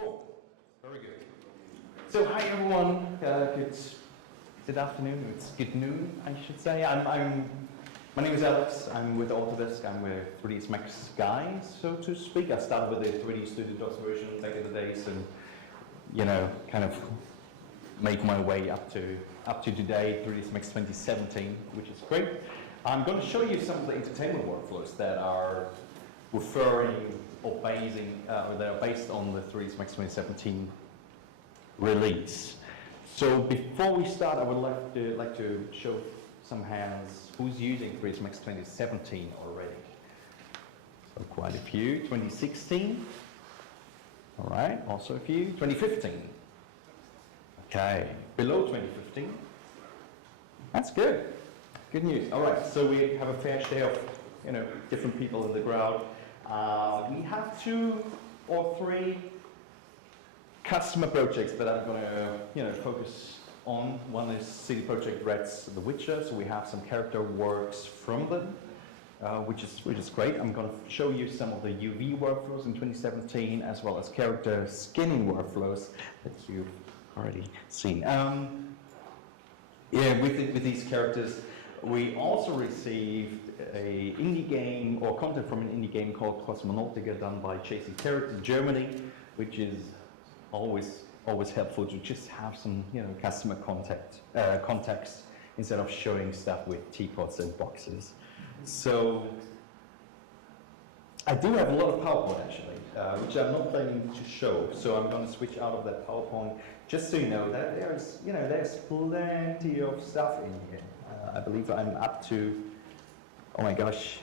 Cool. Very good. So hi everyone. Good afternoon. It's good noon, I should say. My name is Alex. I'm with Autodesk. I'm with 3ds Max guy, so to speak. I started with the 3D Studio DOS version back in the days, and kind of make my way up to today, 3ds Max 2017, which is great. I'm going to show you some of the entertainment workflows that are referring or that are based on the 3ds Max 2017 release. So before we start, I would like to show some hands who's using 3ds Max 2017 already. So quite a few. 2016. All right, also a few. 2015. Okay, below 2015. That's good. Good news. All right, so we have a fair share of different people in the crowd. We have 2 or 3 customer projects that I'm going to focus on. One is CD Projekt Red's The Witcher, so we have some character works from them, which is great. I'm going to show you some of the UV workflows in 2017, as well as character skinning workflows that you've already seen. With these characters, we also received a indie game or content from an indie game called Cosmonautica, done by JC Territ in Germany, which is always helpful to just have some customer context instead of showing stuff with teapots and boxes. So I do have a lot of PowerPoint actually, which I'm not planning to show. So I'm going to switch out of that PowerPoint just so you know that there's plenty of stuff in here. I believe I'm up to, oh my gosh,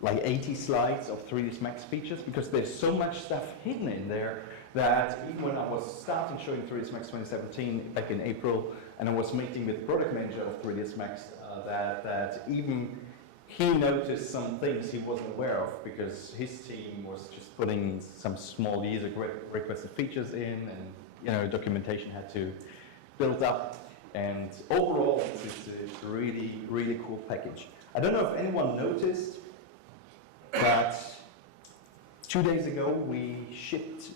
like 80 slides of 3ds Max features, because there's so much stuff hidden in there that even when I was starting showing 3ds Max 2017 back in April, and I was meeting with the product manager of 3ds Max, that even he noticed some things he wasn't aware of, because his team was just putting some small user requested features in, and documentation had to build up. And overall, it's a really, really cool package. I don't know if anyone noticed that 2 days ago we shipped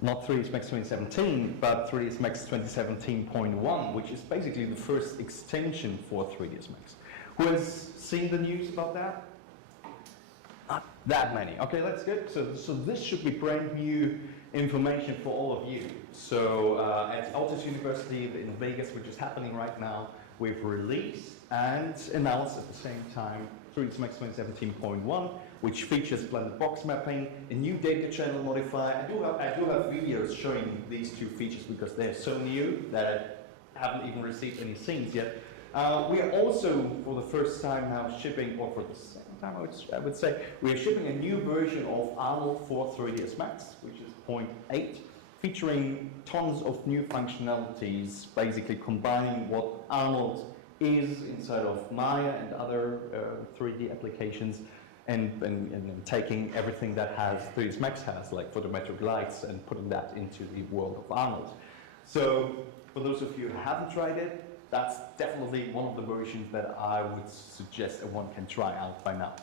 not 3ds Max 2017, but 3ds Max 2017.1, which is basically the first extension for 3ds Max. Who has seen the news about that? Not that many. Okay, that's good. So this should be brand new information for all of you. So at Autodesk University in Vegas, which is happening right now, we've released and announced at the same time 3ds Max 2017.1, which features blended box mapping, a new data channel modifier. I do have videos showing these 2 features because they're so new that I haven't even received any scenes yet. We are also, for the first time now, shipping, or for the second time I would say, we are shipping a new version of Arnold for 3ds Max, which is 0.8, featuring tons of new functionalities, basically combining what Arnold is inside of Maya and other 3D applications, and taking everything that 3ds Max has, like photometric lights, and putting that into the world of Arnold. So for those of you who haven't tried it, that's definitely one of the versions that I would suggest one can try out by now.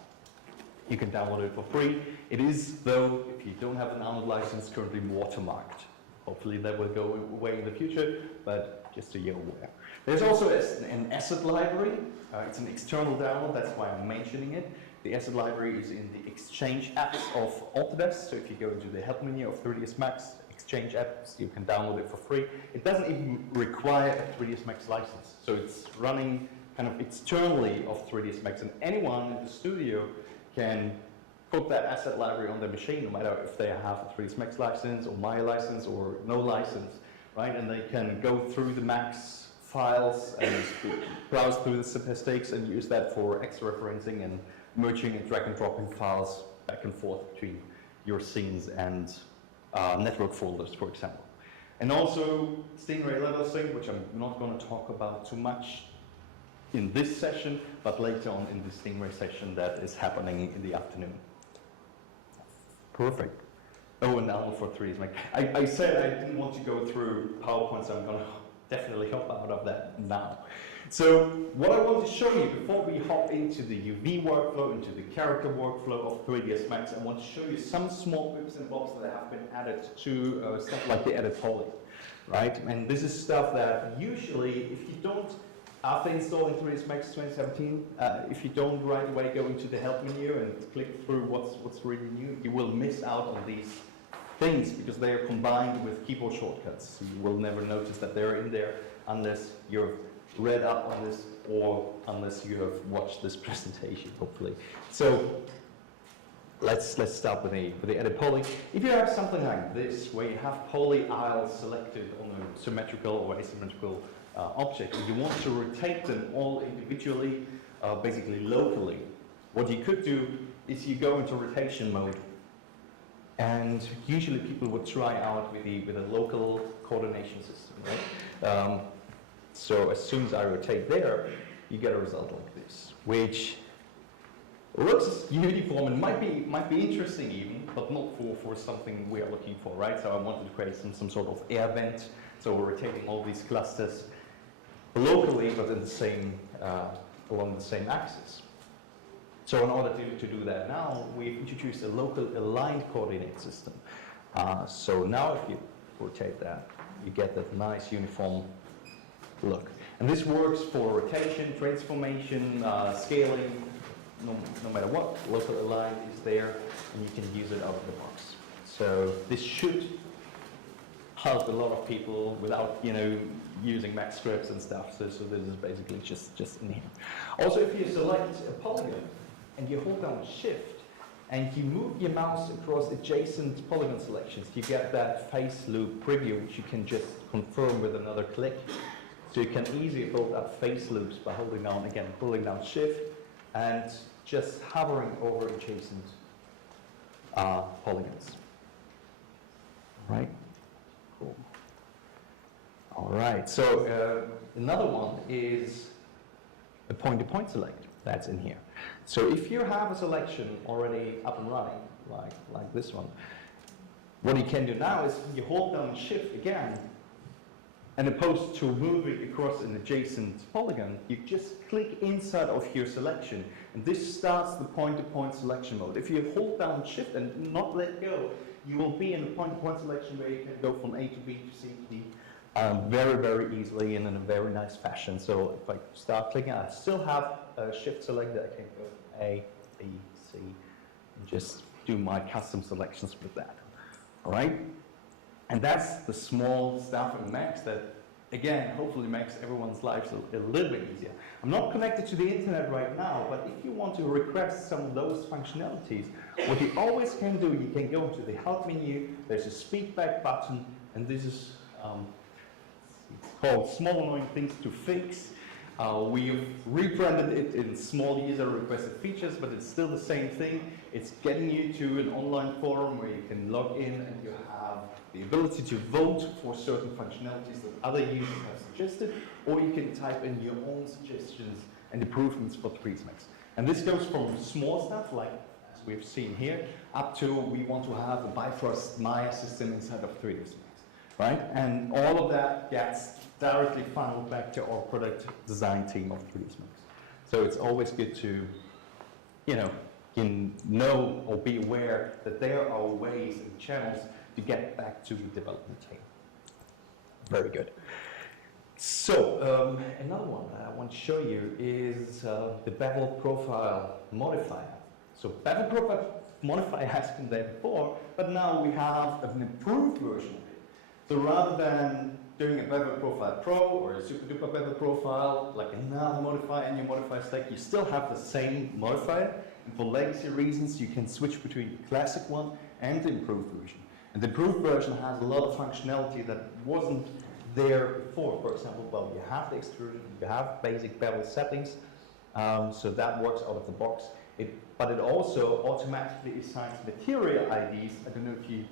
You can download it for free. It is, though, if you don't have an Arnold license, currently watermarked. Hopefully that will go away in the future, but just so you're aware. There's also an asset library. It's an external download, that's why I'm mentioning it. The asset library is in the Exchange apps of Autodesk. So if you go into the help menu of 3ds Max, Exchange apps, you can download it for free. It doesn't even require a 3ds Max license. So it's running kind of externally of 3ds Max, and anyone in the studio can put that asset library on their machine, no matter if they have a 3ds Max license or Maya license or no license, right? And they can go through the Max files and browse through the statistics and use that for extra referencing and merging and drag and dropping files back and forth between your scenes and network folders, for example. And also Stingray level sync, which I'm not going to talk about too much in this session, but later on in the Stingray session that is happening in the afternoon. Perfect. Oh, and now for 3ds Max. I said I didn't want to go through PowerPoint, so I'm going to definitely hop out of that now. So what I want to show you before we hop into the UV workflow, into the character workflow of 3ds Max, I want to show you some small bits and bobs that have been added to stuff like the edit poly, right? And this is stuff that usually, if you don't, after installing 3ds Max 2017, if you don't right away go into the help menu and click through what's really new, you will miss out on these things because they are combined with keyboard shortcuts. So you will never notice that they're in there unless you're read up on this or unless you have watched this presentation, hopefully. So let's start with the edit poly. If you have something like this, where you have poly aisles selected on a symmetrical or asymmetrical object, and you want to rotate them all individually, basically locally, what you could do is you go into rotation mode, and usually people would try out with a local coordination system, right? So as soon as I rotate there, you get a result like this, which looks uniform and might be interesting even, but not for something we are looking for, right? So I wanted to create some sort of air vent, so we're rotating all these clusters locally, but in the same along the same axis. So in order to do that now, we've introduced a local aligned coordinate system. So now if you rotate that, you get that nice uniform look. And this works for rotation, transformation, scaling, no matter what, local align is there, and you can use it out of the box. So this should help a lot of people without, using Max scripts and stuff. So this is basically just in here. Also, if you select a polygon and you hold down Shift and you move your mouse across adjacent polygon selections, you get that face loop preview, which you can just confirm with another click. So you can easily build up face loops by holding down Shift and just hovering over adjacent polygons. Right? Cool. All right, so another one is a point-to-point select. That's in here. So if you have a selection already up and running, like this one, what you can do now is you hold down Shift again, and opposed to moving across an adjacent polygon, you just click inside of your selection, and this starts the point-to-point selection mode. If you hold down Shift and not let go, you will be in a point-to-point selection where you can go from A to B to C to D very, very easily and in a very nice fashion. So if I start clicking, I still have a Shift selected. I can go A, B, C, and just do my custom selections with that. All right? And that's the small stuff in Max that, again, hopefully makes everyone's lives a little bit easier. I'm not connected to the internet right now, but if you want to request some of those functionalities, what you always can do, you can go into the help menu, there's a speak back button, and this is it's called Small Annoying Things to Fix. We've rebranded it in small user requested features, but it's still the same thing. It's getting you to an online forum where you can log in and you have the ability to vote for certain functionalities that other users have suggested, or you can type in your own suggestions and improvements for 3ds Max. And this goes from small stuff, like as we've seen here, up to we want to have a Bifrost Maya system inside of 3ds Max, right? And all of that gets directly funneled back to our product design team of 3ds Max. So it's always good to, know or be aware that there are ways and channels to get back to the development team. Very good. So another one that I want to show you is the bevel profile modifier. So bevel profile modifier has been there before, but now we have an improved version of it. So rather than doing a bevel profile pro or a super duper bevel profile, like another modifier in your modifier stack, you still have the same modifier. And for legacy reasons, you can switch between the classic one and the improved version. And the improved version has a lot of functionality that wasn't there before. For example, you have the extrusion, you have basic bevel settings, so that works out of the box. But it also automatically assigns material IDs. I don't know if you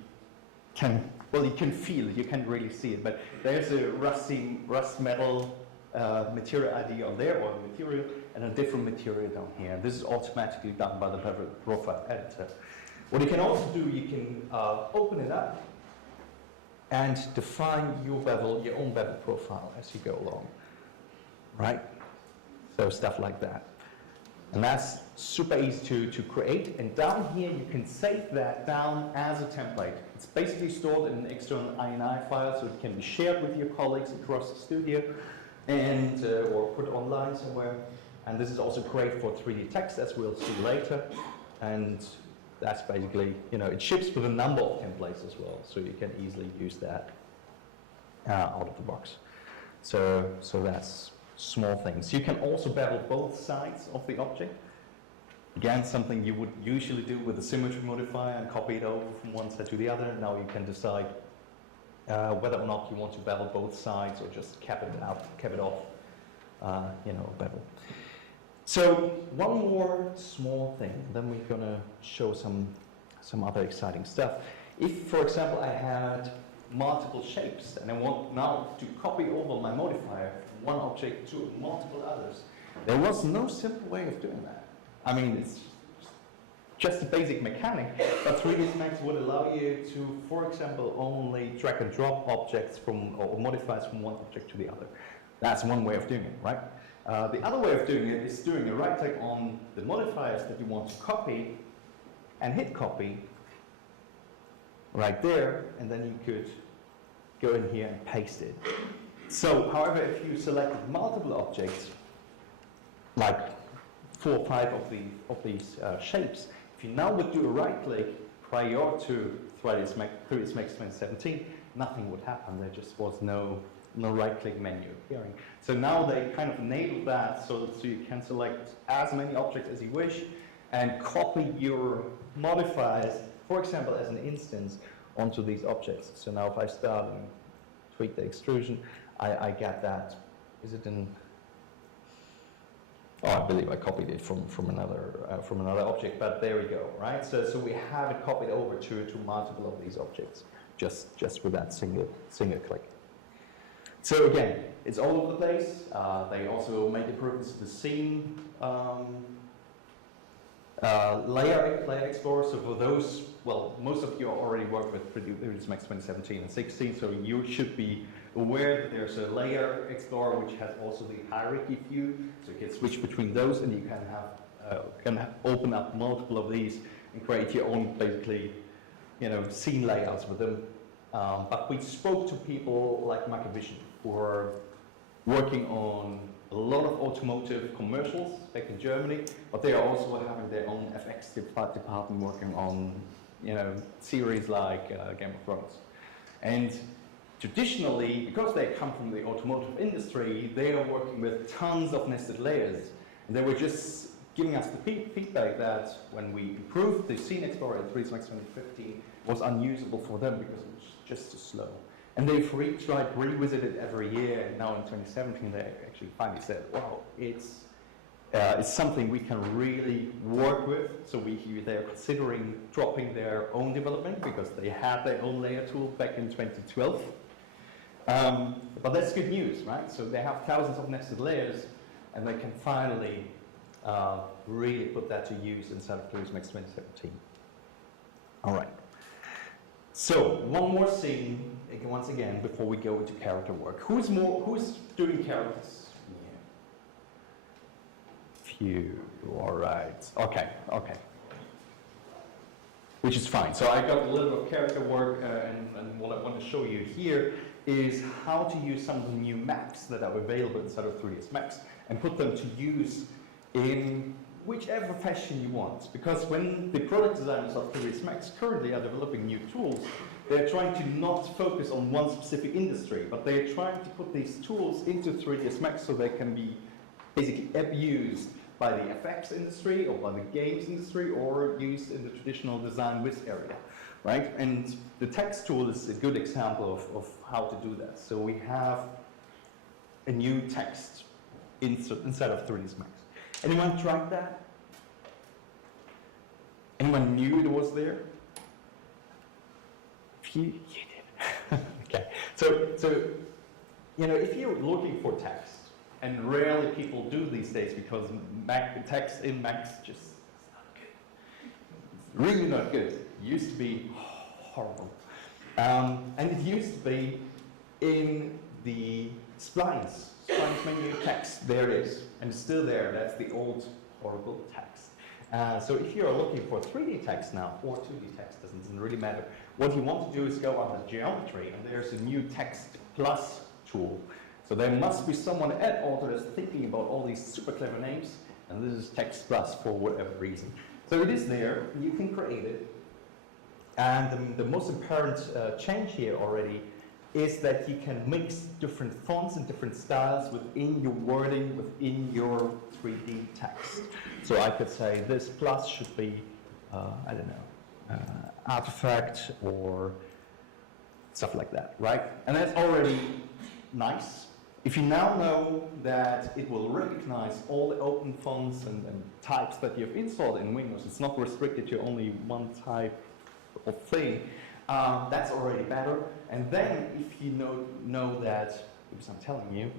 can, you can feel it, you can't really see it, but there's a rust metal material ID on there, or material, and a different material down here. This is automatically done by the bevel profile editor. What you can also do, you can open it up and define your own bevel profile as you go along, right? So stuff like that. And that's super easy to create. And down here, you can save that down as a template. It's basically stored in an external INI file, so it can be shared with your colleagues across the studio and or put online somewhere. And this is also great for 3D text, as we'll see later. And that's basically, it ships with a number of templates as well, so you can easily use that out of the box. So that's small things. You can also bevel both sides of the object. Again, something you would usually do with a symmetry modifier and copy it over from one side to the other. Now you can decide whether or not you want to bevel both sides or just cap it off, bevel. So one more small thing, then we're gonna show some other exciting stuff. If, for example, I had multiple shapes and I want now to copy over my modifier from one object to multiple others, there was no simple way of doing that. I mean, it's just a basic mechanic, but 3ds Max would allow you to, for example, only drag and drop objects or modifiers from one object to the other. That's one way of doing it, right? The other way of doing it is doing a right click on the modifiers that you want to copy and hit copy right there, and then you could go in here and paste it. So, however, if you selected multiple objects, like 4 or 5 of these shapes, if you now would do a right click prior to 3ds Max 2017, nothing would happen. There just was no right click menu appearing. So now they kind of enabled that so you can select as many objects as you wish and copy your modifiers, for example, as an instance, onto these objects. So now if I start and tweak the extrusion, I get that. Is it in? Oh, I believe I copied it from another object, but there we go, right? So we have it copied over to multiple of these objects, just with that single click. So again, it's all over the place. They also make improvements to the scene layer explorer. So for those, well, most of you already worked with 3ds Max 2017 and 16, so you should be aware that there's a layer explorer which has also the hierarchy view, so you can switch between those, and you can open up multiple of these and create your own, basically, scene layouts with them. But we spoke to people like Macrovision who are working on a lot of automotive commercials back in Germany, but they are also having their own FX department working on, series like Game of Thrones. And traditionally, because they come from the automotive industry, they are working with tons of nested layers. And they were just giving us the feedback that when we improved the Scene Explorer in 3ds Max 2015, it was unusable for them because it was just too slow. And they've revisited every year, and now in 2017 they actually finally said, wow, it's something we can really work with. So they're considering dropping their own development because they had their own layer tool back in 2012. But that's good news, right? So they have thousands of nested layers, and they can finally really put that to use inside of 3ds Max 2017. All right. So one more thing, once again, before we go into character work. Who's doing characters? Few. All right. Okay. Which is fine. So I got a little bit of character work, and what I want to show you here is how to use some of the new maps that are available inside of 3ds Max and put them to use in whichever fashion you want. Because when the product designers of 3ds Max currently are developing new tools, they're trying to not focus on one specific industry, but they're trying to put these tools into 3ds Max so they can be basically abused by the FX industry or by the games industry or used in the traditional design whiz area, right? And the text tool is a good example of how to do that. So we have a new text inside of 3ds Max. Anyone tried that? Anyone knew it was there? You did. Okay. So if you're looking for text, and rarely people do these days because text in Max just is not good. It's really not good. It used to be horrible. And it used to be in the splines Splines menu, text, there it is. And it's still there, that's the old horrible text. So if you're looking for 3D text now, or 2D text, doesn't really matter. What you want to do is go on the geometry, and there's a new text plus tool. So there must be someone at Autodesk thinking about all these super clever names, and this is text plus for whatever reason. So it is there, you can create it. And the most apparent change here already is that you can mix different fonts and different styles within your wording, within your 3D text. So I could say this plus should be, I don't know, artifact or stuff like that, right? And that's already nice. If you now know that it will recognize all the open fonts and types that you've installed in Windows, it's not restricted to only one type of thing, that's already better. And then if you know that, because I'm telling you,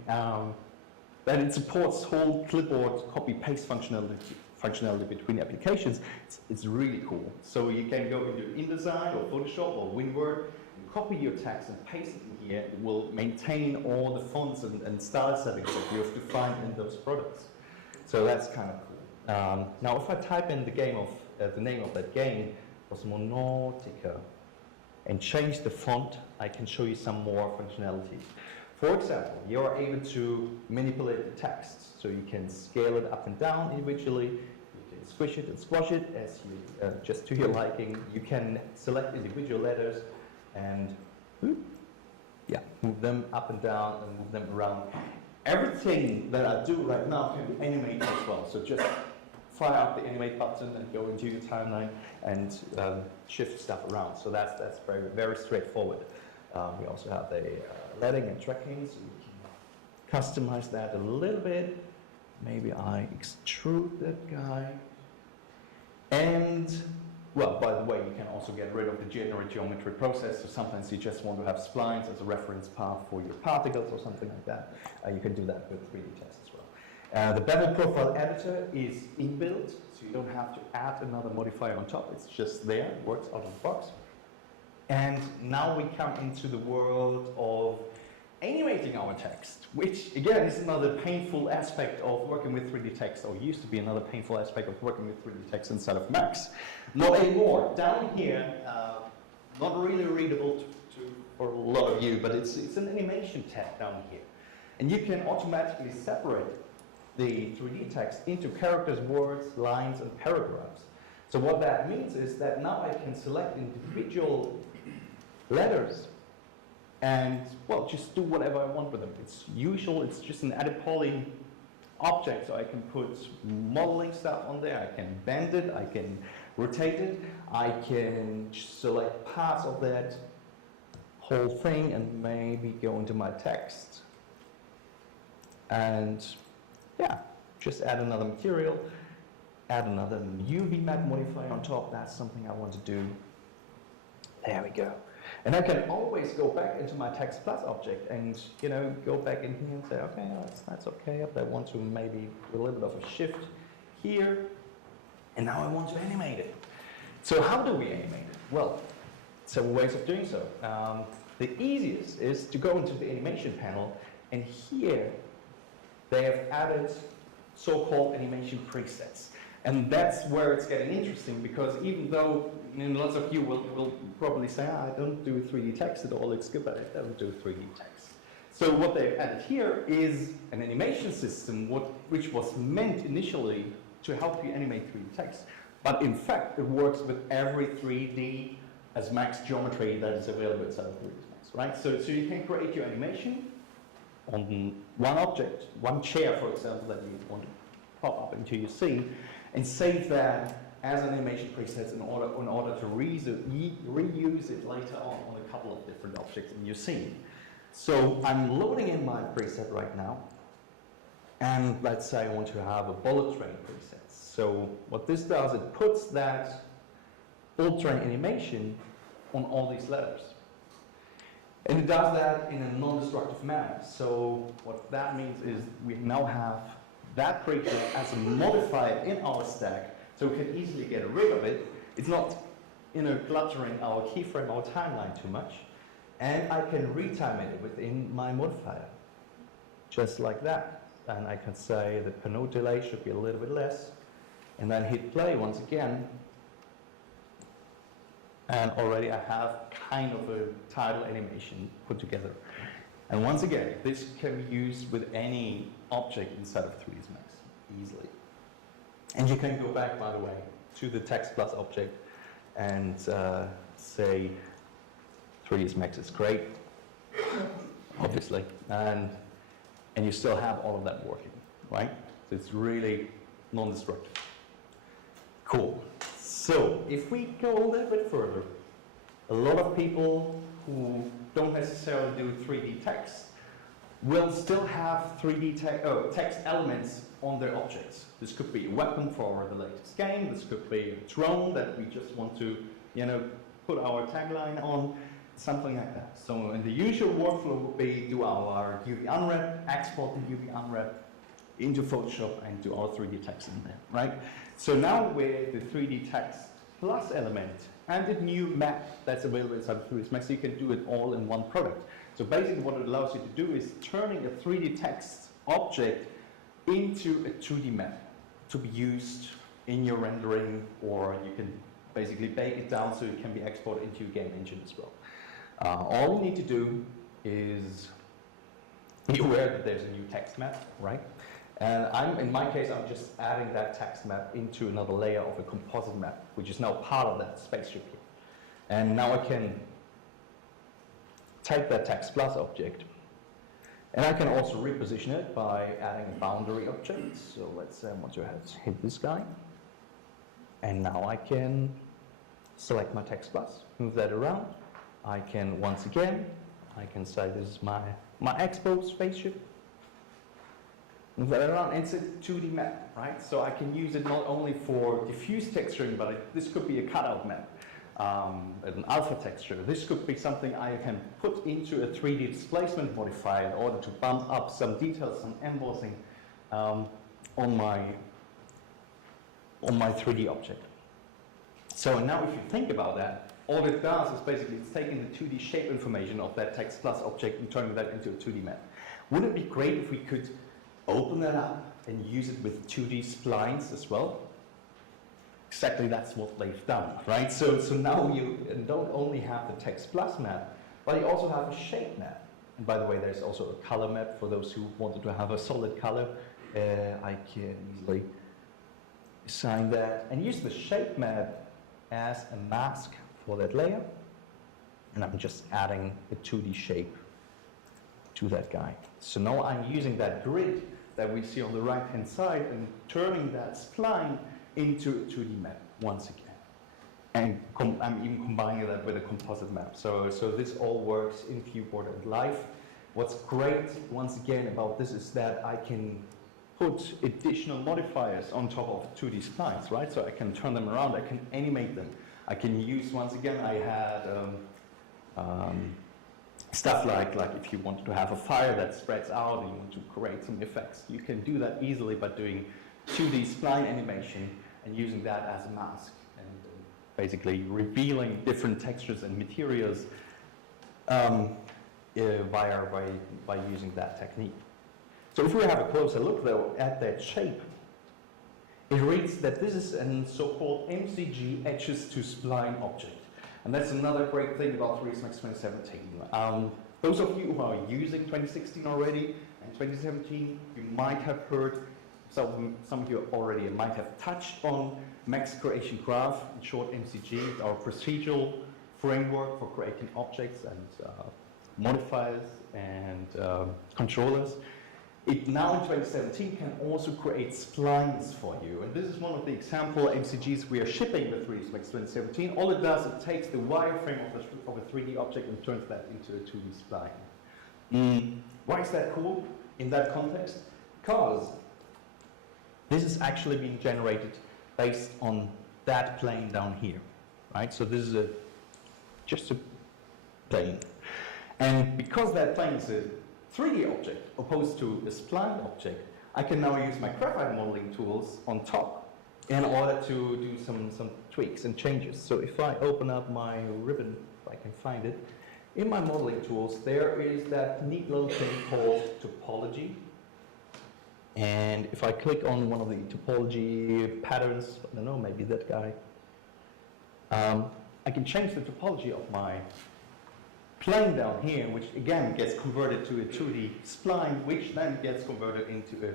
that it supports whole clipboard copy-paste functionality between applications, it's really cool. So you can go into InDesign or Photoshop or WinWord, copy your text and paste it in here. It will maintain all the fonts and style settings that you have defined in those products. So that's kind of cool. Now if I type in the name of that game, Cosmonautica, and change the font, I can show you some more functionalities. For example, you're able to manipulate the text, so you can scale it up and down individually, you can squish it and squash it as you, just to your liking. You can select individual letters and move them up and down and move them around. Everything that I do right now can be animated as well, so just fire up the animate button and go into your timeline and shift stuff around. So that's very, very straightforward. We also have the leading and tracking, so you can customize that a little bit. Maybe I extrude that guy. And, well, by the way, you can also get rid of the generate geometry process. So sometimes you just want to have splines as a reference path for your particles or something like that. You can do that with 3D text as well. The bevel profile editor is inbuilt, so you don't have to add another modifier on top. It's just there, it works out of the box. And now we come into the world of animating our text, which again is another painful aspect of working with 3D text, or used to be another painful aspect of working with 3D text inside of Max. Not anymore. Down here, not really readable for a lot of you, but it's an animation tab down here. And you can automatically separate the 3D text into characters, words, lines, and paragraphs. So what that means is that now I can select individual letters and, well, just do whatever I want with them. It's usual, it's just an added poly object, so I can put modeling stuff on there, I can bend it, I can rotate it, I can select parts of that whole thing and maybe go into my text. And yeah, just add another material, add another UV matte modifier on top. That's something I want to do. There we go. And I can always go back into my text plus object and, you know, go back in here and say, okay, that's okay. I want to maybe do a little bit of a shift here. And now I want to animate it. So how do we animate it? Well, several ways of doing so. The easiest is to go into the animation panel, and here they have added so-called animation presets. And that's where it's getting interesting, because even though lots of you will probably say, I don't do 3D text, it all looks good, but I don't do 3D text. So what they've added here is an animation system which was meant initially to help you animate 3D text, but in fact it works with every 3D as Max geometry that is available inside of 3D Max, right? So you can create your animation on one object, one chair, for example, that you want to pop up into your scene, and save that as an animation preset in order to reuse it later on a couple of different objects in your scene. So I'm loading in my preset right now, and let's say I want to have a bullet train preset. So what this does, it puts that bullet train animation on all these letters. And it does that in a non-destructive manner. So what that means is we now have that preset as a modifier in our stack, so we can easily get rid of it. It's not, cluttering our keyframe, our timeline too much, and I can retime it within my modifier. just like that. And I can say the panel delay should be a little bit less, and then hit play once again. And already I have kind of a title animation put together. And once again, this can be used with any object inside of 3ds Max easily. And you can go back, by the way, to the text plus object and say 3ds Max is great, obviously, and you still have all of that working, right? So it's really non-destructive. Cool. So if we go a little bit further, a lot of people who don't necessarily do 3D text will still have 3D text elements on their objects. This could be a weapon for the latest game. This could be a drone that we just want to, put our tagline on, something like that. So in the usual workflow would be do our UV unwrap, export the UV unwrap into Photoshop and do our 3D text in there, right? So now with the 3D text plus element and the new map that's available inside of 3ds Max, you can do it all in one product. So basically what it allows you to do is turning a 3D text object into a 2D map to be used in your rendering, or you can basically bake it down so it can be exported into your game engine as well. All you need to do is be aware that there's a new text map, right? And in my case, I'm just adding that text map into another layer of a composite map, which is now part of that spaceship here. And now I can take that text plus object, and I can also reposition it by adding a boundary object. So let's say I want to hit this guy. And now I can select my text plus, move that around. I can, once again, I can say this is my expo spaceship. Move that around, and it's a 2D map, right? So I can use it not only for diffuse texturing, but this could be a cutout map, an alpha texture. This could be something I can put into a 3D displacement modifier in order to bump up some details, some embossing on my 3D object. So now if you think about that, all it does is basically it's taking the 2D shape information of that text plus object and turning that into a 2D map. Wouldn't it be great if we could open that up and use it with 2D splines as well? Exactly, that's what they've done, right? So now you don't only have the text plus map, but you also have a shape map. And by the way, there's also a color map for those who wanted to have a solid color. I can easily assign that and use the shape map as a mask for that layer. And I'm just adding a 2D shape to that guy. So now I'm using that grid that we see on the right hand side and turning that spline into a 2D map once again. And I'm even combining that with a composite map. So this all works in Viewport and Live. What's great, once again, about this is that I can put additional modifiers on top of 2D splines, right? So I can turn them around, I can animate them. I can use, once again, I had stuff like if you wanted to have a fire that spreads out and you want to create some effects, you can do that easily by doing 2D spline animation and using that as a mask and basically revealing different textures and materials by using that technique. So if we have a closer look though at that shape, it reads that this is a so-called MCG edges to spline object. And that's another great thing about 3ds Max 2017. Those of you who are using 2016 already and 2017, you might have heard, some of you already might have touched on Max Creation Graph, in short MCG. It's our procedural framework for creating objects and modifiers and controllers. It now in 2017 can also create splines for you. And this is one of the example MCGs we are shipping with 3ds Max 2017. All it does, it takes the wireframe of a 3D object and turns that into a 2D spline. Why is that cool in that context? Because this is actually being generated based on that plane down here, right? So this is just a plane. And because that plane is a 3D object opposed to a spline object, I can now use my graphite modeling tools on top in order to do some tweaks and changes. So if I open up my ribbon, if I can find it, in my modeling tools there is that neat little thing called topology. And if I click on one of the topology patterns, I don't know, maybe that guy, I can change the topology of my plane down here, which again gets converted to a 2D spline, which then gets converted into a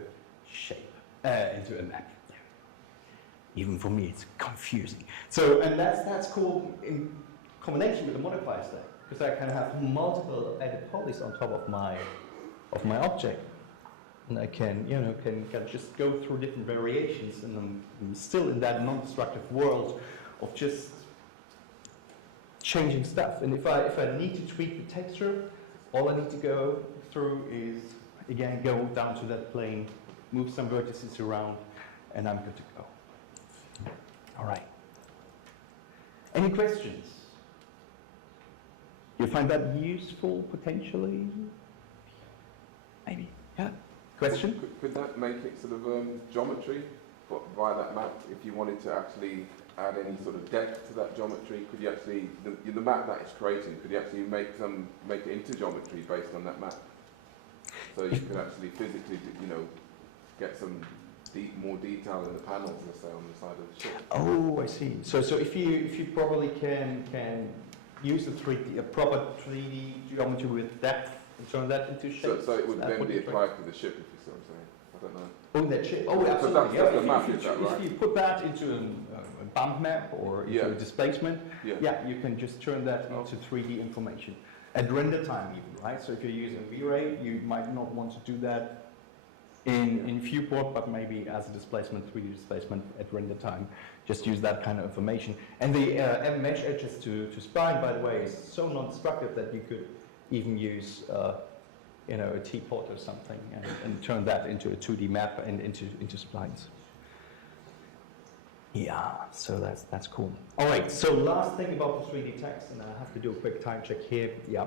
shape, into a map. Even for me, it's confusing. So, and that's cool in combination with the modifier stack, because I can have multiple edit polys on top of my object, and I can, you know, can just go through different variations, and I'm still in that non-destructive world of just changing stuff. And if I need to tweak the texture, all I need to go through is again go down to that plane, move some vertices around, and I'm good to go. All right. Any questions? You find that useful potentially? Maybe. Yeah. Question? Could that make it sort of geometry via that map? If you wanted to actually add any sort of depth to that geometry, could you actually the map that it's creating? Could you actually make it into geometry based on that map? So you could actually physically, you know, get some more detail in the panels, let's say, on the side of the ship. Oh, I see. So if you probably can use a proper 3D geometry with depth and turn that into shape. So it would then be applied to the ship, if you see what I'm saying. I don't know. Oh, that shape. Oh, absolutely. So that's the map, is that right? If you put that into a bump map or into a displacement, you can just turn that into 3D information at render time, even, right? So if you're using V-Ray, you might not want to do that in viewport, but maybe as a displacement, 3D displacement at render time. Just use that kind of information. And the mesh edges to spline, by the way, is so non-destructive that you could even use you know, a teapot or something and turn that into a 2D map and into splines. Yeah, so that's cool. All right, so last thing about the 3D text, and I have to do a quick time check here. Yeah,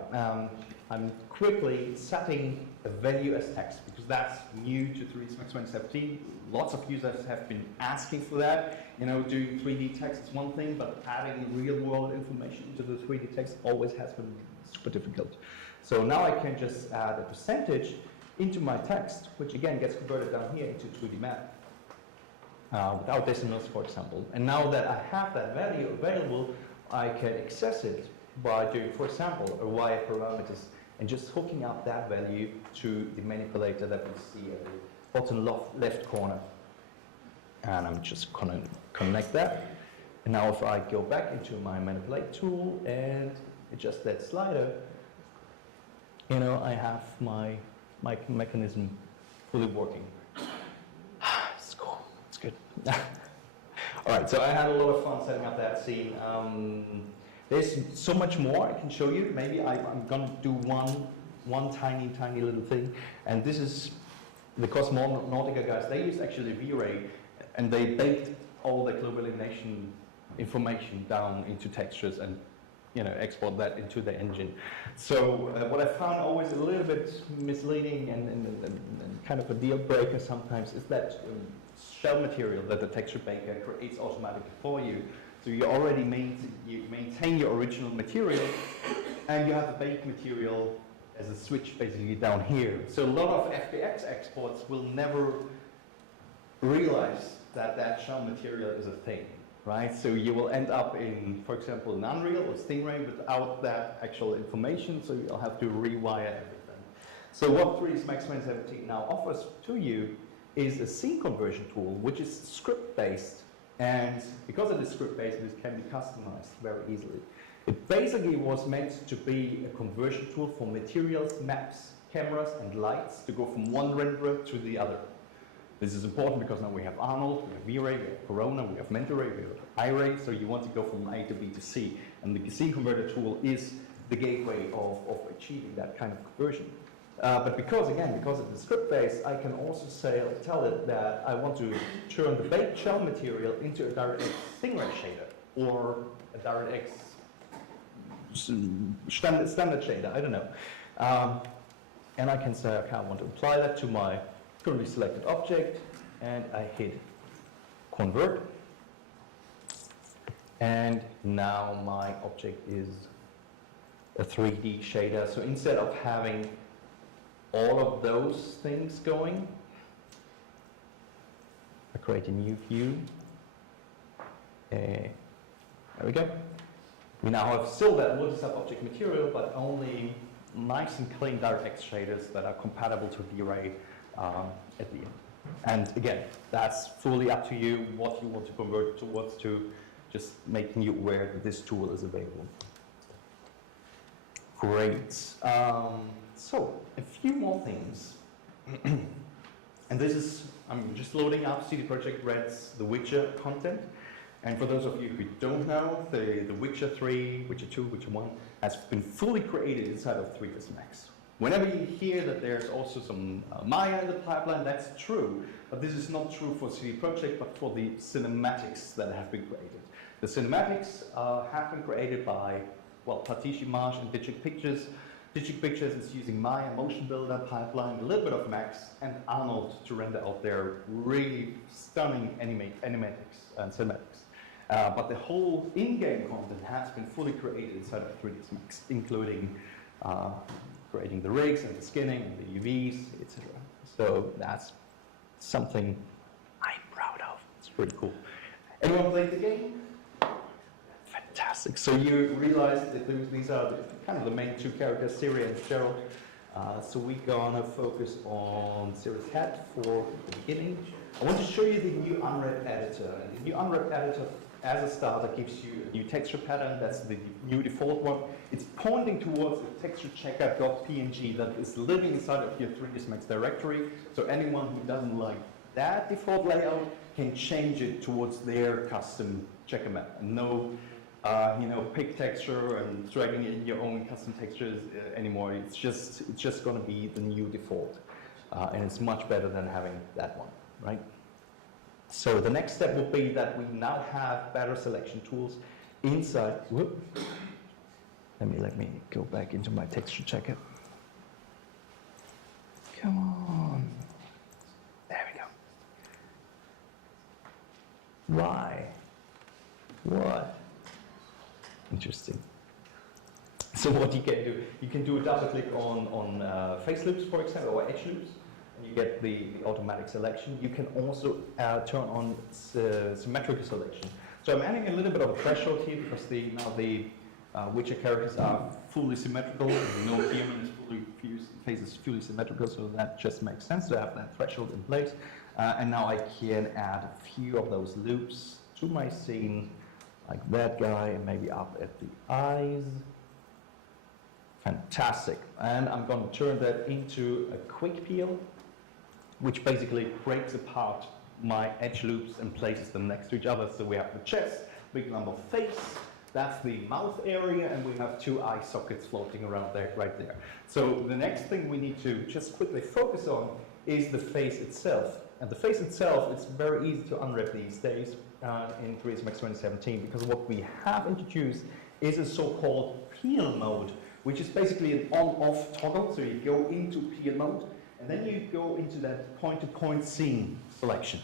I'm quickly setting a value as text because that's new to 3ds Max 2017. Lots of users have been asking for that. You know, doing 3D text is one thing, but adding real-world information into the 3D text always has been super difficult. So now I can just add a percentage into my text, which again gets converted down here into 2D map. Without decimals, for example. And now that I have that value available, I can access it by doing, for example, a wire parameters and just hooking up that value to the manipulator that we see at the bottom left corner. And I'm just going to connect that. And now if I go back into my manipulate tool and adjust that slider, you know, I have my mechanism fully working. It's cool. It's good. All right, so I had a lot of fun setting up that scene. There's so much more I can show you. Maybe I'm going to do one tiny little thing. And this is the Cosmonautica guys. They use actually V-Ray, and they baked all the global illumination information down into textures and, you know, export that into the engine. So what I found always a little bit misleading and kind of a deal breaker sometimes is that shell material that the texture baker creates automatically for you. So you already maintain your original material, and you have the baked material as a switch basically down here. So a lot of FBX exports will never realize that that shell material is a thing, right? So you will end up in, for example, an Unreal or Stingray without that actual information, so you'll have to rewire everything. So what 3ds Max 2017 now offers to you is a scene conversion tool, which is script-based. And because it is script-based, it can be customized very easily. It basically was meant to be a conversion tool for materials, maps, cameras, and lights to go from one renderer to the other. This is important because now we have Arnold, we have V-Ray, we have Corona, we have Mentoray, we have I-Ray, so you want to go from A to B to C. And the scene converter tool is the gateway of achieving that kind of conversion. But because it is script-based, I can also tell it that I want to turn the baked shell material into a DirectX Stingray shader or a DirectX standard shader, I don't know. And I can say, okay, I want to apply that to my currently selected object, and I hit convert. And now my object is a 3D shader. So instead of having all of those things going, create a new view. There we go. We now have still that multi-sub object material, but only nice and clean DirectX shaders that are compatible to V-Ray at the end. And again, that's fully up to you what you want to convert towards, to just making you aware that this tool is available. Great. So, a few more things. And this is, I'm just loading up CD Projekt Red's The Witcher content. And for those of you who don't know, the Witcher 3, Witcher 2, Witcher 1 has been fully created inside of 3ds Max. Whenever you hear that there's also some Maya in the pipeline, that's true. But this is not true for CD Projekt, but for the cinematics that have been created. The cinematics have been created by, well, Patishi Marsh and Digic Pictures. Digic Pictures is using Maya Motion Builder pipeline, a little bit of Max, and Arnold to render out their really stunning animatics and cinematics. But the whole in-game content has been fully created inside of 3ds Max, including creating the rigs and the skinning and the UVs, etc. So that's something I'm proud of. It's pretty cool. Anyone played the game? Fantastic. So you realize that these are kind of the main two characters, Syria and Gerald. So we're gonna focus on Syria's head for the beginning. I want to show you the new unwrap editor. And the new unwrap editor, as a starter, gives you a new texture pattern. That's the new default one. It's pointing towards the texture checker.png that is living inside of your 3ds Max directory. So anyone who doesn't like that default layout can change it towards their custom checker map. And no, pick texture and dragging in your own custom textures anymore. It's just going to be the new default, and it's much better than having that one, right? So the next step will be that we now have better selection tools inside. Whoop. Let me go back into my texture checker. Come on. There we go. Why? What? Interesting. So what you can do a double click on face loops, for example, or edge loops. You get the automatic selection. You can also turn on symmetrical selection. So I'm adding a little bit of a threshold here because now the Witcher characters are fully symmetrical. No human is face is fully symmetrical, so that just makes sense to have that threshold in place. And now I can add a few of those loops to my scene, like that guy, and maybe up at the eyes. Fantastic. And I'm going to turn that into a quick peel, which basically breaks apart my edge loops and places them next to each other. So we have the chest, big lump of face, that's the mouth area, and we have two eye sockets floating around there, right there. So the next thing we need to just quickly focus on is the face itself. And the face itself, it's very easy to unwrap these days in 3ds Max 2017, because what we have introduced is a so-called peel mode, which is basically an on-off toggle. So you go into peel mode, and then you go into that point-to-point scene selection,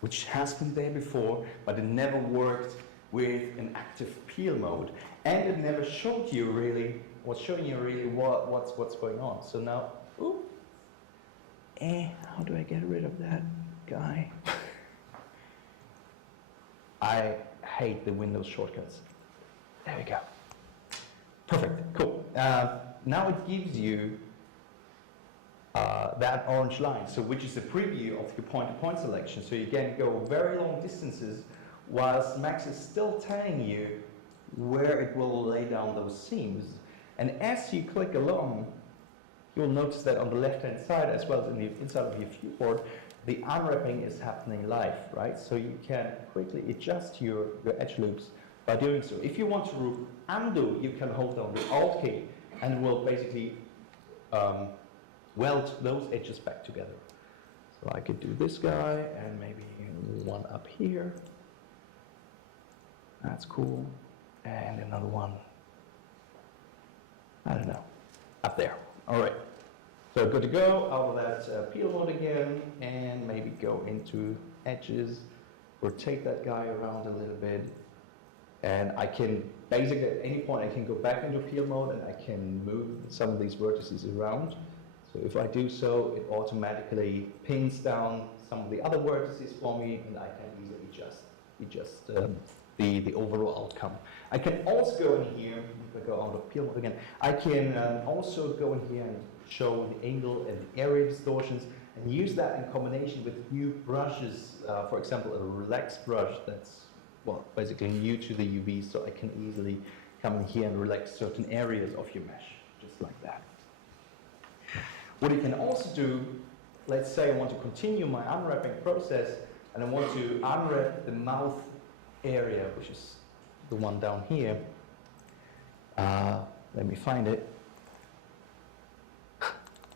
which has been there before, but it never worked with an active peel mode. And it never showed you really, showing you really what's going on. So now, how do I get rid of that guy? I hate the Windows shortcuts. There we go. Perfect, cool. Now it gives you that orange line, so which is a preview of your point-to-point selection. So you can go very long distances whilst Max is still telling you where it will lay down those seams. And as you click along, you'll notice that on the left-hand side, as well as in the inside of your viewport, the unwrapping is happening live, right? So you can quickly adjust your edge loops by doing so. If you want to undo, you can hold down the Alt key, and it will basically weld those edges back together. So I could do this guy, and maybe one up here. That's cool. And another one, I don't know, up there. All right. So good to go out of that peel mode again, and maybe go into edges, rotate that guy around a little bit, and I can basically at any point I can go back into peel mode and I can move some of these vertices around. So if I do so, it automatically pins down some of the other vertices for me, and I can easily adjust the overall outcome. I can also go in here, if I go out of peel mode again, I can also go in here and show the angle and the area distortions and use that in combination with new brushes, for example a relax brush that's, well, basically new to the UV, so I can easily come in here and relax certain areas of your mesh, just like that. What you can also do, let's say I want to continue my unwrapping process and I want to unwrap the mouth area, which is the one down here. Let me find it.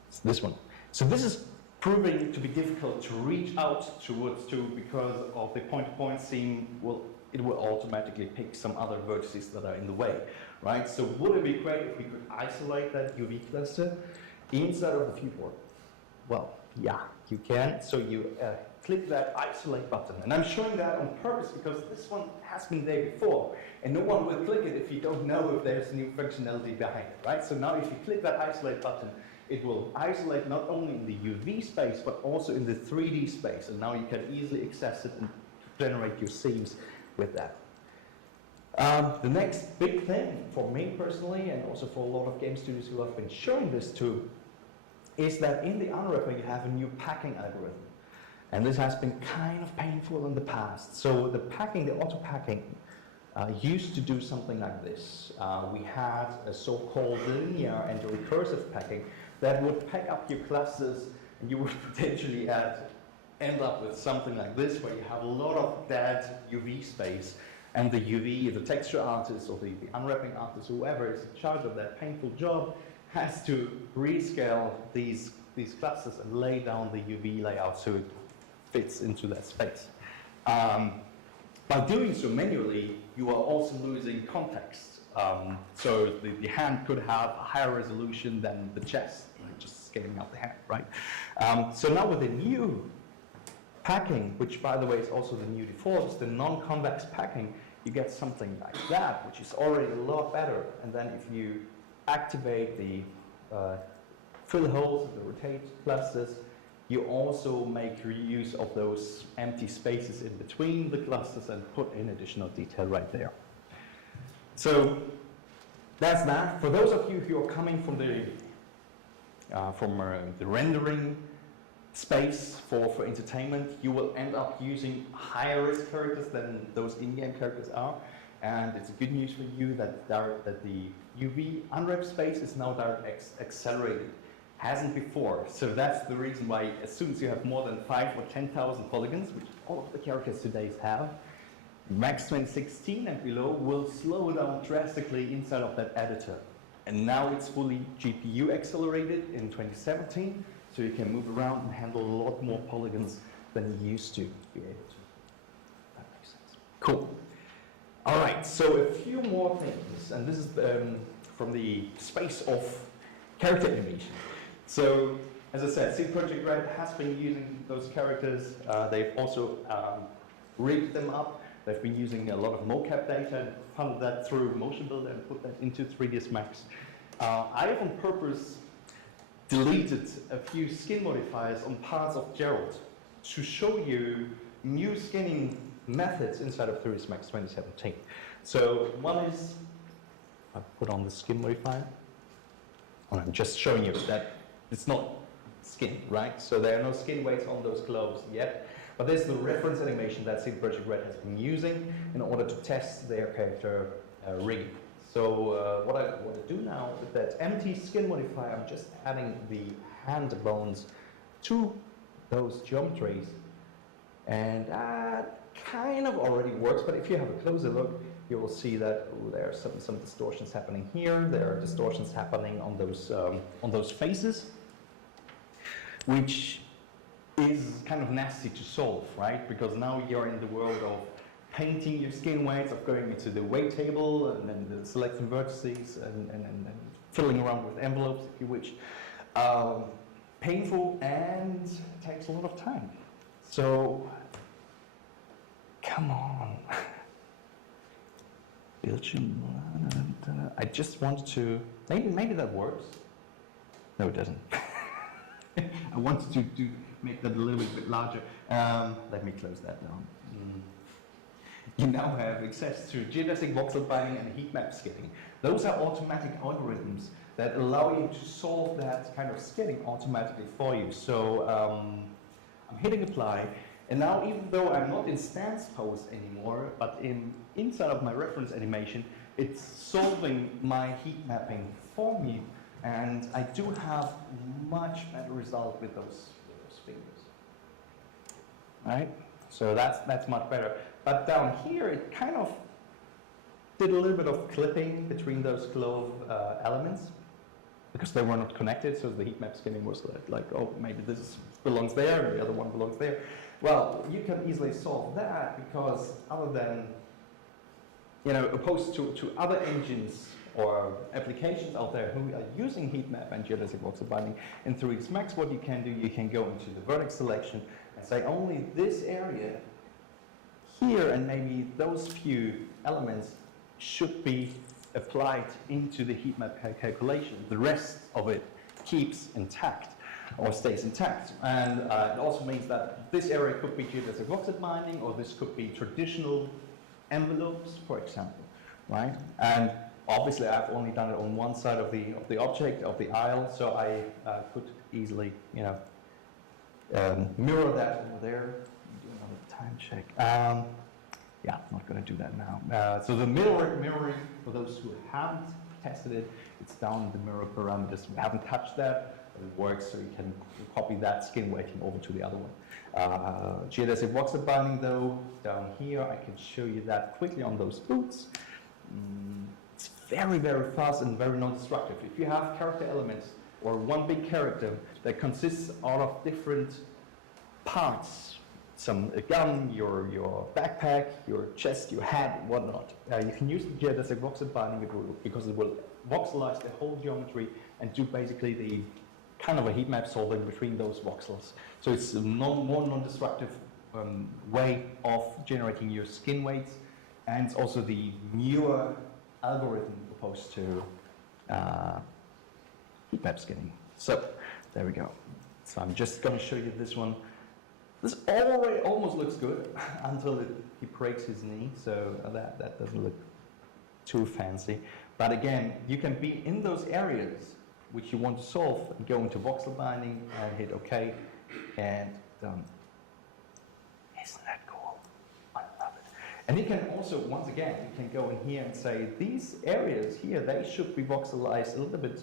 It's this one. So this is proving to be difficult to reach out towards because of the point-to-point seam. Well, it will automatically pick some other vertices that are in the way, right? So would it be great if we could isolate that UV cluster inside of the viewport? Well, yeah, you can. So you click that isolate button, and I'm showing that on purpose because this one has been there before, and no one will click it if you don't know if there's new functionality behind it, right? So now if you click that isolate button, it will isolate not only in the UV space, but also in the 3D space, and now you can easily access it and generate your seams with that. The next big thing for me personally, and also for a lot of game studios who I've been showing this to, is that in the unwrapper you have a new packing algorithm. And this has been kind of painful in the past. So the packing, the auto packing, used to do something like this. We had a so-called linear and a recursive packing that would pack up your clusters, and you would potentially end up with something like this, where you have a lot of dead UV space, and the UV, the texture artist or the unwrapping artist, whoever is in charge of that painful job, has to rescale these clusters and lay down the UV layout so it fits into that space. By doing so manually, you are also losing context. So the hand could have a higher resolution than the chest, like just scaling out the hand, right? So now with the new packing, which by the way is also the new default, is the non-convex packing, you get something like that, which is already a lot better. And then if you activate the fill holes, the rotate clusters, you also make use of those empty spaces in between the clusters and put in additional detail right there. So that's that. For those of you who are coming from the rendering space for entertainment, you will end up using higher risk characters than those in-game characters are. And it's good news for you that the UV unwrap space is now direct accelerated. Hasn't before. So that's the reason why as soon as you have more than 5,000 or 10,000 polygons, which all of the characters today have, Max 2016 and below will slow down drastically inside of that editor. And now it's fully GPU accelerated in 2017, so you can move around and handle a lot more polygons than you used to be able to. That makes sense. Cool. All right, so a few more things, and this is from the space of character animation. So, as I said, CD Projekt Red has been using those characters. They've also rigged them up. They've been using a lot of mocap data and funneled that through Motion Builder and put that into 3ds Max. I have on purpose deleted a few skin modifiers on parts of Gerald to show you new skinning methods inside of 3ds Max 2017. So one is, I put on the skin modifier, and I'm just showing you that it's not skin, right? So there are no skin weights on those clothes yet. But there's the reference animation that CD Projekt Red has been using in order to test their character rigging. So what I do now with that empty skin modifier, I'm just adding the hand bones to those geometries. And that kind of already works, but if you have a closer look, you will see that there are some distortions happening here. There are distortions happening on those faces, which is kind of nasty to solve, right? Because now you're in the world of painting your skin weights, of going into the weight table, and then selecting vertices, and fiddling around with envelopes, if you wish. Painful and takes a lot of time. So, come on. I just wanted to, maybe that works. No, it doesn't. I wanted to make that a little bit larger. Let me close that down. You now have access to geodesic voxel binding and heat map scaling. Those are automatic algorithms that allow you to solve that kind of scaling automatically for you. So I'm hitting apply, and now even though I'm not in stance pose anymore, but inside of my reference animation, it's solving my heat mapping for me, and I do have much better result with those fingers. Right? So that's much better. But down here, it kind of did a little bit of clipping between those glove elements because they were not connected. So the heat map scaling was like, oh, maybe this belongs there and the other one belongs there. Well, you can easily solve that because other than, opposed to other engines or applications out there who are using heat map and geodesic voxel binding in 3ds Max, what you can do, you can go into the vertex selection and say only this area here and maybe those few elements should be applied into the heat map calculation. The rest of it keeps intact or stays intact. And it also means that this area could be geodesic voxel binding, or this could be traditional envelopes, for example, right? And obviously I've only done it on one side of the object, of the aisle, so I could easily, mirror that over there. Do another time check. Yeah, I'm not going to do that now. So the mirroring, for those who haven't tested it, it's down in the mirror parameters. We haven't touched that, but it works, so you can copy that skin weighting over to the other one. Geodesic voxel binding, though, down here, I can show you that quickly on those boots. It's very, very fast and very non-destructive. If you have character elements or one big character that consists out of different parts, a gun, your backpack, your chest, your hat, whatnot. You can use the geodesic voxel binding because it will voxelize the whole geometry and do basically the kind of a heat map solving between those voxels. So it's a more non-destructive way of generating your skin weights, and it's also the newer algorithm opposed to heat map skinning. So there we go. So I'm just going to show you this one. This already almost looks good until he breaks his knee, so that doesn't look too fancy. But again, you can be in those areas which you want to solve and go into voxel binding and hit OK, and done. Isn't that cool? I love it. And you can also, once again, you can go in here and say these areas here, they should be voxelized a little bit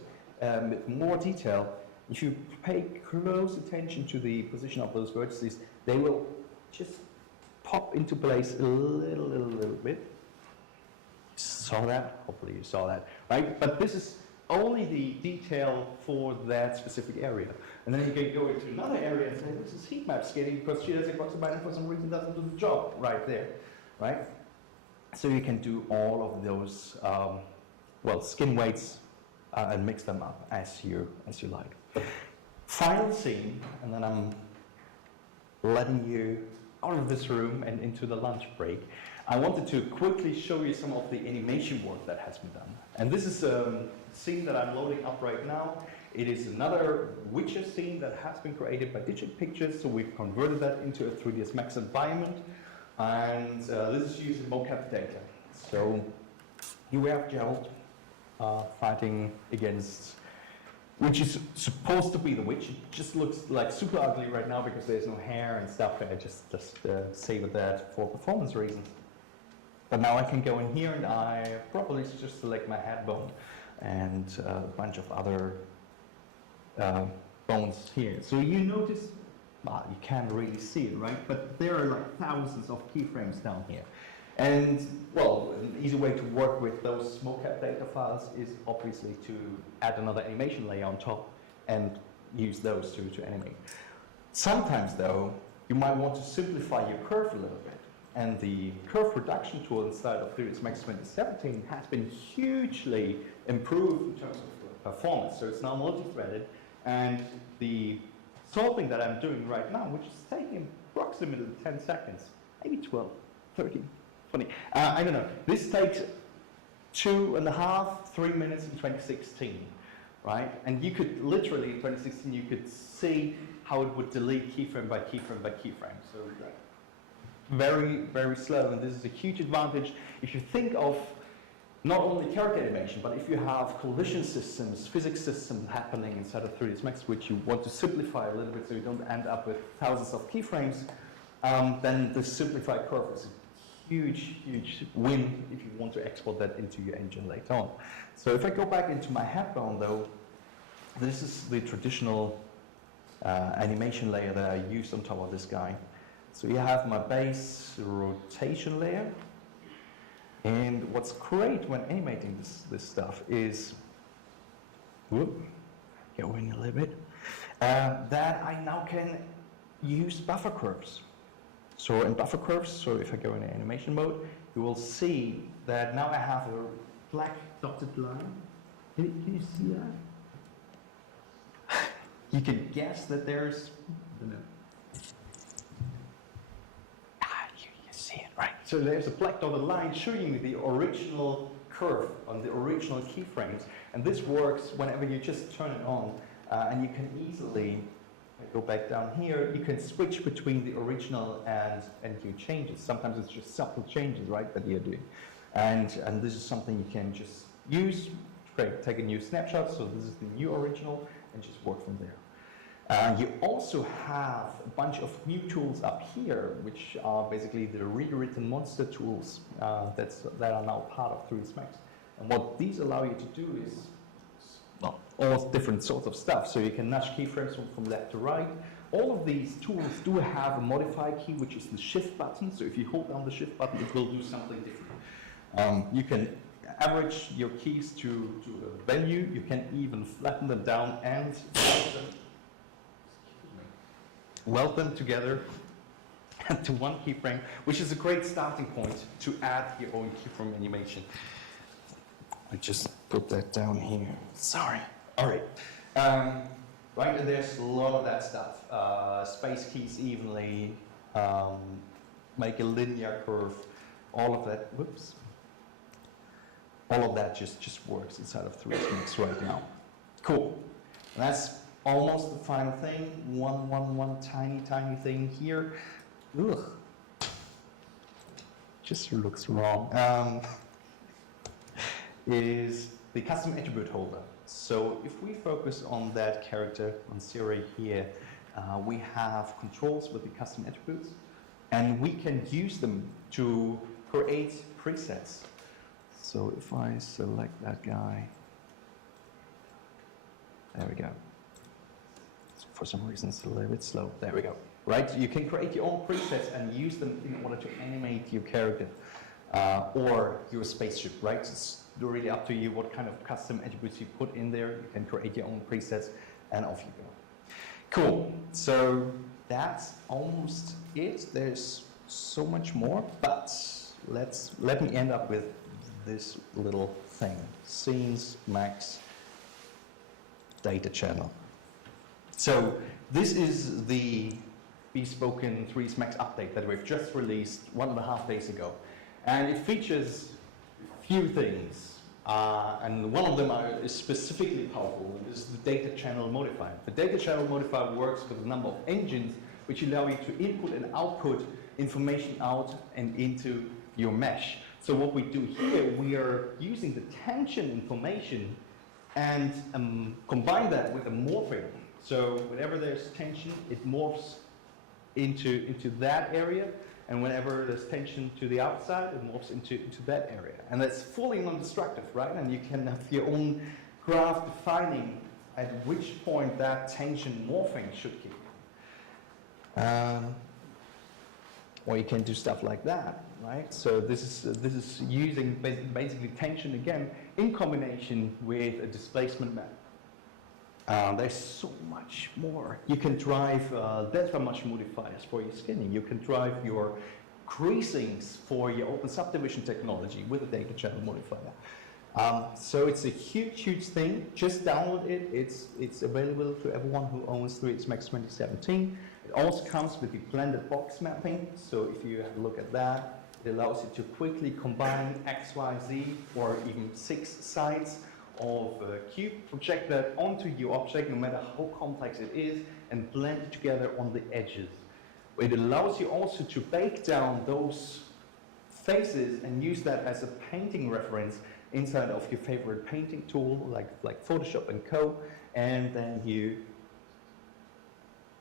with more detail. If you pay close attention to the position of those vertices, they will just pop into place a little bit. You saw that? Hopefully you saw that, right? But this is only the detail for that specific area. And then you can go into another area and say, this is heat map scaling because geodesic voxel binding for some reason doesn't do the job right there, right? So you can do all of those, skin weights and mix them up as you like. Final scene, and then I'm letting you out of this room and into the lunch break. I wanted to quickly show you some of the animation work that has been done. And this is a scene that I'm loading up right now. It is another Witcher scene that has been created by Digit Pictures, so we've converted that into a 3ds Max environment. And this is using mocap data. So here we have Geralt fighting against, which is supposed to be the witch. It just looks like super ugly right now because there's no hair and stuff, and I just saved that for performance reasons. But now I can go in here and I probably just select my head bone and a bunch of other bones here. So you notice, well, you can't really see it, right? But there are like thousands of keyframes down here. And, well, an easy way to work with those mocap data files is obviously to add another animation layer on top and use those to animate. Sometimes, though, you might want to simplify your curve a little bit. And the curve reduction tool inside of 3ds Max 2017 has been hugely improved in terms of performance. So it's now multi-threaded, and the solving that I'm doing right now, which is taking approximately 10 seconds, maybe 12, 13, 20. I don't know. This takes 2.5, 3 minutes in 2016. right? And you could literally, in 2016, you could see how it would delete keyframe by keyframe by keyframe. So very, very slow, and this is a huge advantage if you think of not only character animation, but if you have collision systems, physics systems happening inside of 3ds Max, which you want to simplify a little bit so you don't end up with thousands of keyframes, then the simplified curve is a huge, huge win if you want to export that into your engine later on. So if I go back into my headbone though, this is the traditional animation layer that I used on top of this guy. So you have my base rotation layer, and what's great when animating this stuff is, whoop, go in a little bit, that I now can use buffer curves. So in buffer curves, so if I go into animation mode, you will see that now I have a black dotted line. Can you see that? You can guess that there's, I don't know. You see it, right? So there's a black dotted line showing you the original curve on the original keyframes. And this works whenever you just turn it on. And you can easily, go back down here, you can switch between the original and new changes. Sometimes it's just subtle changes, right, that you're doing. And this is something you can just use, take a new snapshot, so this is the new original, and just work from there. You also have a bunch of new tools up here, which are basically the rewritten monster tools that are now part of 3ds Max. And what these allow you to do is, well, all different sorts of stuff. So you can nudge keyframes from left to right. All of these tools do have a modify key, which is the shift button. So if you hold down the shift button, it will do something different. You can average your keys to a value. You can even flatten them down and weld them together to one keyframe, which is a great starting point to add your own keyframe animation. I just put that down here. Sorry. All right. Right, and there's a lot of that stuff. Space keys evenly, make a linear curve, all of that. Whoops. All of that just works inside of 3ds Max right now. Cool. And that's almost the final thing. One tiny thing here. Ugh. Just looks wrong. Is the custom attribute holder. So if we focus on that character on Siri here, we have controls with the custom attributes, and we can use them to create presets. So if I select that guy, there we go. So for some reason it's a little bit slow. There we go. Right? You can create your own presets and use them in order to animate your character or your spaceship, right? It's really up to you what kind of custom attributes you put in there. You can create your own presets and off you go. Cool. So that's almost it. There's so much more, but let me end up with this little thing. Scenes Max data channel. So this is the bespoken 3ds Max update that we've just released 1.5 days ago. And it features a few things. And one of them is specifically powerful. This is the data channel modifier. The data channel modifier works with a number of engines which allow you to input and output information out and into your mesh. So what we do here, we are using the tension information and combine that with a morphing. So whenever there's tension, it morphs into that area, and whenever there's tension to the outside, it morphs into that area. And that's fully non-destructive, right? And you can have your own graph defining at which point that tension morphing should kick in. Or you can do stuff like that, right? So this is using basically tension again in combination with a displacement map. There's so much more. You can drive delta mesh modifiers for your skinning. You can drive your creasings for your open subdivision technology with a data channel modifier. So it's a huge thing. Just download it. It's available to everyone who owns 3ds Max 2017. It also comes with the blended box mapping. So if you have a look at that, it allows you to quickly combine X, Y, Z, or even 6 sides of a cube, project that onto your object, no matter how complex it is, and blend it together on the edges. It allows you also to bake down those faces and use that as a painting reference inside of your favorite painting tool, like Photoshop and Co. And then you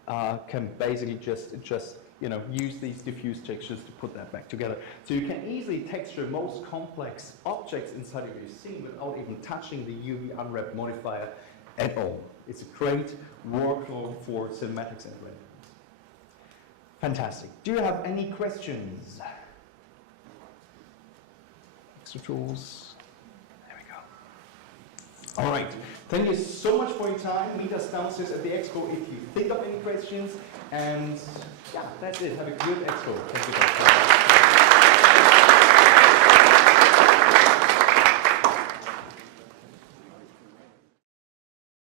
can basically just use these diffuse textures to put that back together. So you can easily texture most complex objects inside of your scene without even touching the UV unwrap modifier at all. It's a great workflow for cinematics and rendering. Fantastic. Do you have any questions? Extra tools. There we go. All right. Thank you so much for your time. Meet us downstairs at the expo if you think of any questions. And yeah, that's it. Have a good expo. Thank you.